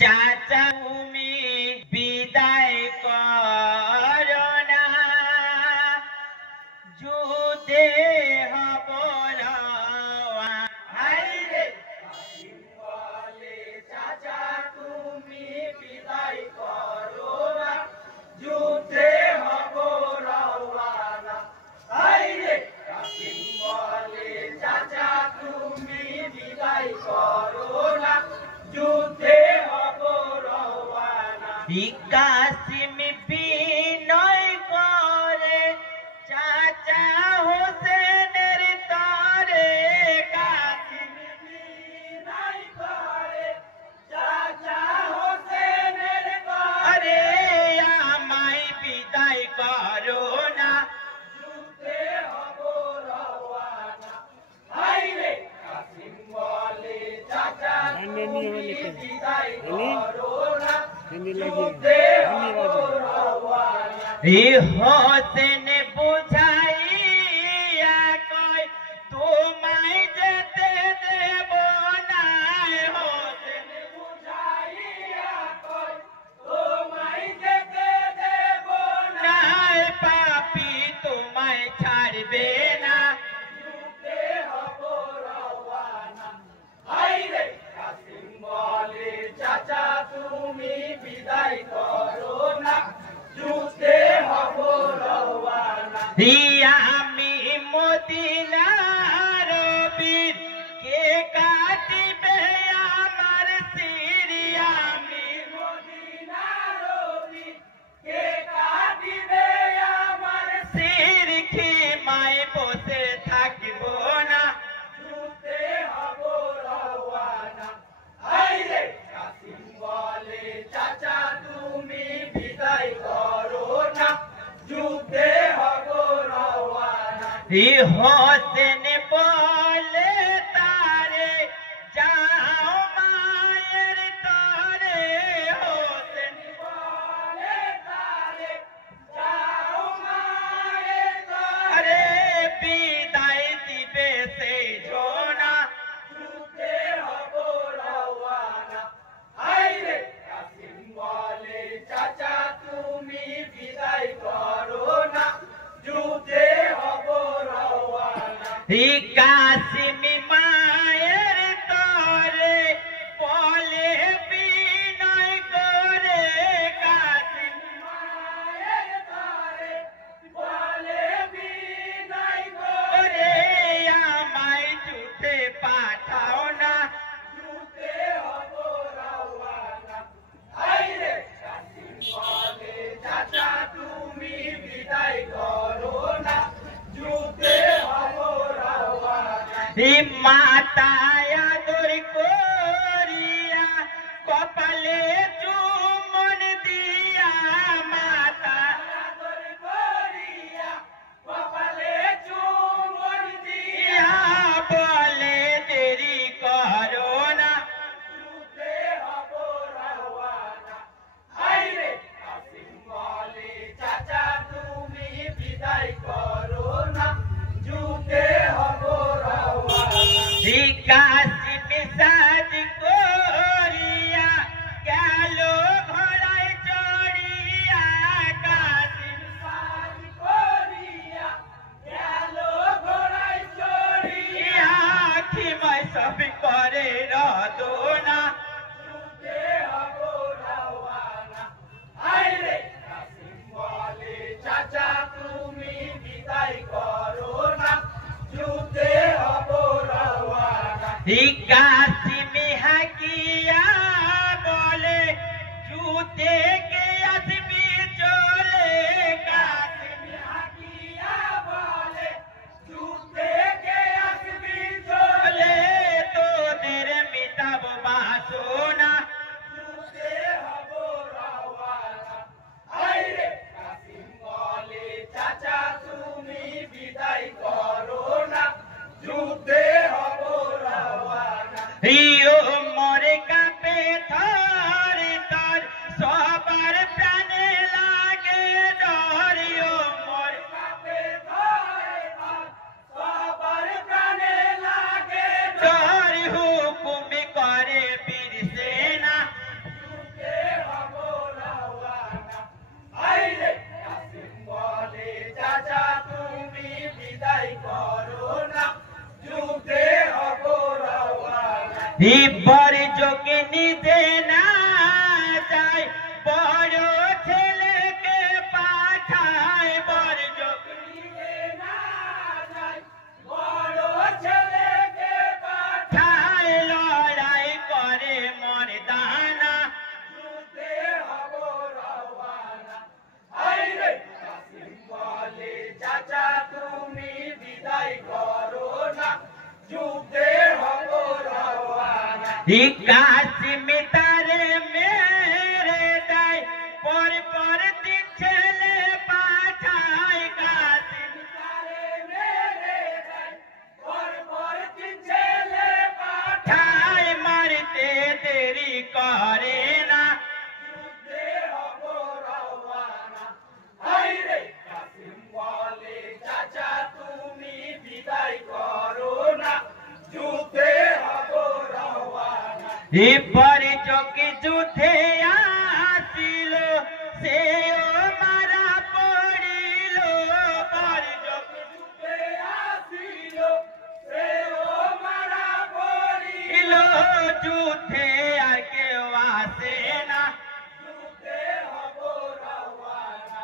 চাচা তুমি বিদায় করো না, যুদ্ধে হব চাচা তুমি বিদায় করো না, যুদ্ধে হব রওয়ানা। চাচা তুমি বিদায় করো না, যুদ্ধে হব রওয়ানা। কাসিম বিনয় করে চাচা হোসেনের তরে, কাসিম বিনয় করে চাচা হোসেনের তরে, আমায় বিদায় করো না, যুদ্ধে হব রওয়ানা। কাসিম বলে চাচা তুমি বিদায় করো না, যুদ্ধে হব রওয়ানা। হোসেন বুঝাইয়া কয় তোমায় যেতে দেব না, হোসেন বুঝাইয়া কয় তোমায় যেতে দেব না, পাপী তোমায় ছাড়বে না, যুদ্ধে হব রওয়ানা। কাসিম বলে চাচা তুমি বিদায় করো না, যুদ্ধে হব রওয়ানা। আমি মদিনার বীর, কে কাটিবে আমার শির, আমি মদিনার বীর, কে কাটিবে আমার শির, খিমায় বসে থাকব না, যুদ্ধে হব রওয়ানা। কাসিম বলে চাচা তুমি বিদায় করো না, যুদ্ধে হব রওয়ানা। হোসেন বলে তারে যাও মায়ের তরে, হোসেন বলে তারে যাও মায়ের তরে, বিদায় দিবে সেই জোনা, যুদ্ধে হব রওয়ানা। কাসিম বলে চাচা তুমি বিদায় করো না, যুদ্ধে হব রওয়ানা। কাসিম মায়ের তরে বলে বিনয় করে, কাসিম মায়ের তরে বলে বিনয় করে, আমায় যুদ্ধে পাঠাও না, যুদ্ধে হব রওয়ানা। কাসিম বলে চাচা তুমি বিদায় করো না, যুদ্ধে হব রওয়ানা। মাতায় আদর করিয়া কপালে চুম্বন দিয়া, মাতা আদর করিয়া কপালে চুম্বন দিয়া, বলে দেরি করো না, যুদ্ধে হব রওয়ানা। কাসিম বলে চাচা তুমি বিদায় করো না, যুদ্ধে হব রওয়ানা। কাসিম সাজ করিয়া গেল ঘোড়ায় চড়িয়া, কাসিম সাজ করিয়া গেল ঘোড়ায় চড়িয়া, খিমায় সব করে রদনা, যুদ্ধে হব রওয়ানা। কাসিম বলে চাচা তুমি বিদায় করো না, যুদ্ধে হব রওয়ানা। কাসিম হাকিয়া বলে যুদ্ধে কে আসবি চলে, কাসিম হাকিয়া বলে যুদ্ধে কে আসবি চলে, তোদের মিটাব বাসনা, যুদ্ধে হব রওয়ানা। কাসিম বলে চাচা তুমি বিদায় করো না, যুদ্ধে হব রওয়ানা। ইব্বর যোগে নিতে না যায় বড় ছেলেকে পাঠায় বর যোগে নিতে না যায় বড় ছেলেকে পাঠায় লড়াই করে মর্দানা যুদ্ধে হব রওয়ানা আইরে কাসিম বলে চাচা তুমি বিদায় করো না যুদ্ধে হব রওয়ানা কাসিম তারে মেরে দেয় পর পর তিন ছেলে পাঠায় কাসিম তারে মেরে দেয় পর পর তিন ছেলে পাঠায় মারতে দেরি করে না যুদ্ধে হব রওয়ানা আইরে কাসিম বলে চাচা তুমি বিদায় করো না যুদ্ধে হব রওয়ানা ইব্বর যোগে যুদ্ধে আসিল সেও মারা পড়িল বর যোগে যুদ্ধে আসিল সেও মারা পড়িল যুদ্ধে আর কেউ আসে না যুদ্ধে হব রওয়ানা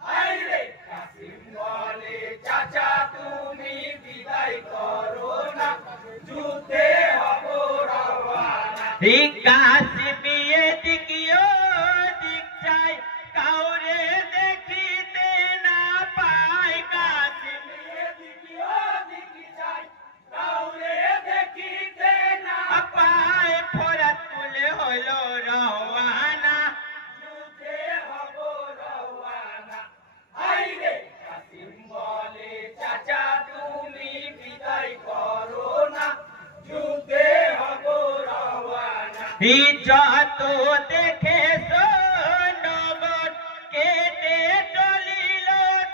আইরে কাসিম বলে চাচা তুমি বিদায় করো না যুদ্ধে হব রওয়ানা কাসিম এদিকেও দিক চাই কাউরে দেখিতে না পায় কাসিম এদিকেও দিক চাই কাউরে দেখিতে না পায় ফরাত কুলে হইল রওয়ানা যুদ্ধে হব রওয়ানা আইরে কাসিম বলে চাচা তুমি বিদায় করো না যুদ্ধে হব রওয়ানা যত দেখে নগর কেটে চলিল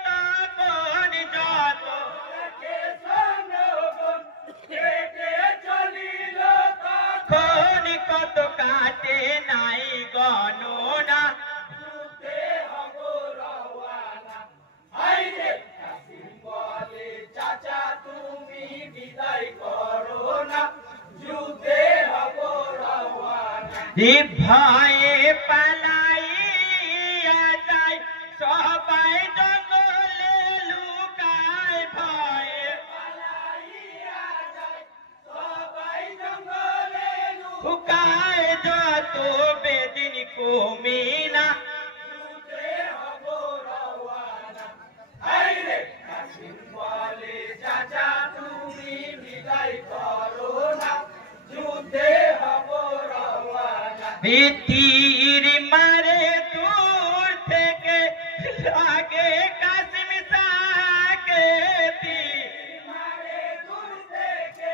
তখন যত দেখে নগর কেটে চলিল তখন কত কাটে নাই গণনা যুদ্ধে হব রওয়ানা আইরে কাসিম বলে চাচা তুমি বিদায় করো না যুদ্ধে হব রওয়ানা ভয়ে পালাইয়া যায় সবাই জঙ্গলে লুকায় ভয়ে পালাইয়া যায় সবাই জঙ্গলে লুকায় যত বেদিন কমিনা যুদ্ধে হব রওয়ানা আইরে কাসিম বলে চাচা তুমি বিদায় করো না যুদ্ধে হব রওয়ানা তীর মারে দূর থেকে লাগে কাসিম সাকে তীর মারে দূর থেকে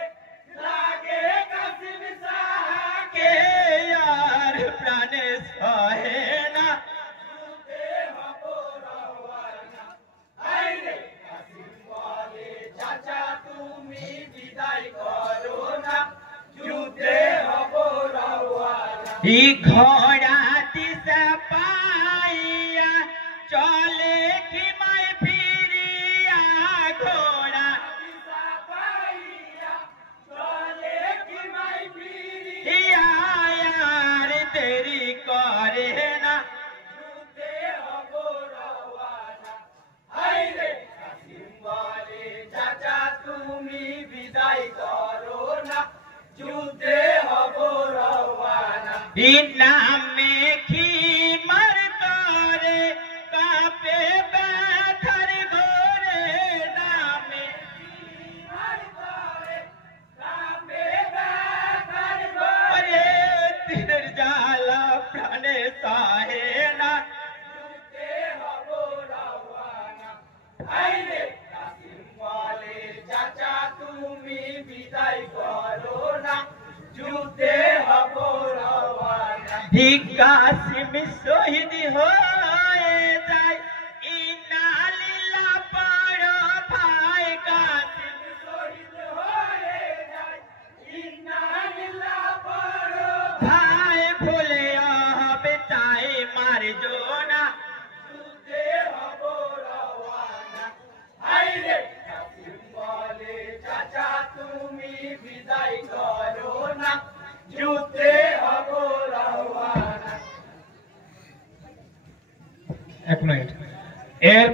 লাগে কাসিম সাকে আর প্রাণে সহে না যুদ্ধে হব রওয়ানা আইরে কাসিম বলে চাচা তুমি বিদায় করো না যুদ্ধে হব রওয়ানা ঘোড়া দিশা পাইয়া চলে কি মাই ফিরিয়া ঘোড়া দিশা পাইয়া চলে কি মাই ফিরিয়া আর দেরি করে না যুদ্ধে হব রওয়ানা আইরে কাসিম বলে চাচা তুমি বিদায় করো না যুদ্ধে হব রওয়ানা নামে কি মার করে কাপে ব্যথার ঘরে নামে মার করে কাপে ব্যথার ঘরে তীরের জ্বালা প্রাণে সহে না যুদ্ধে হব রওয়ানা আইরে কাসিম বলে চাচা তুমি বিদায় করো না যুদ্ধে হব রওয়ানা কাসিম শহীদ হয়ে যায় ইন্না লিল্লাহ পড়ো ভাই কাসিম শহীদ হয়ে যায় ইন্না লিল্লাহ পড়ো ভাই ভুলে হবে চাই মার জোনা যুদ্ধে হব রওয়ানা আইরে কাসিম বলে চাচা তুমি বিদায় করো না 1 মিনিট। এর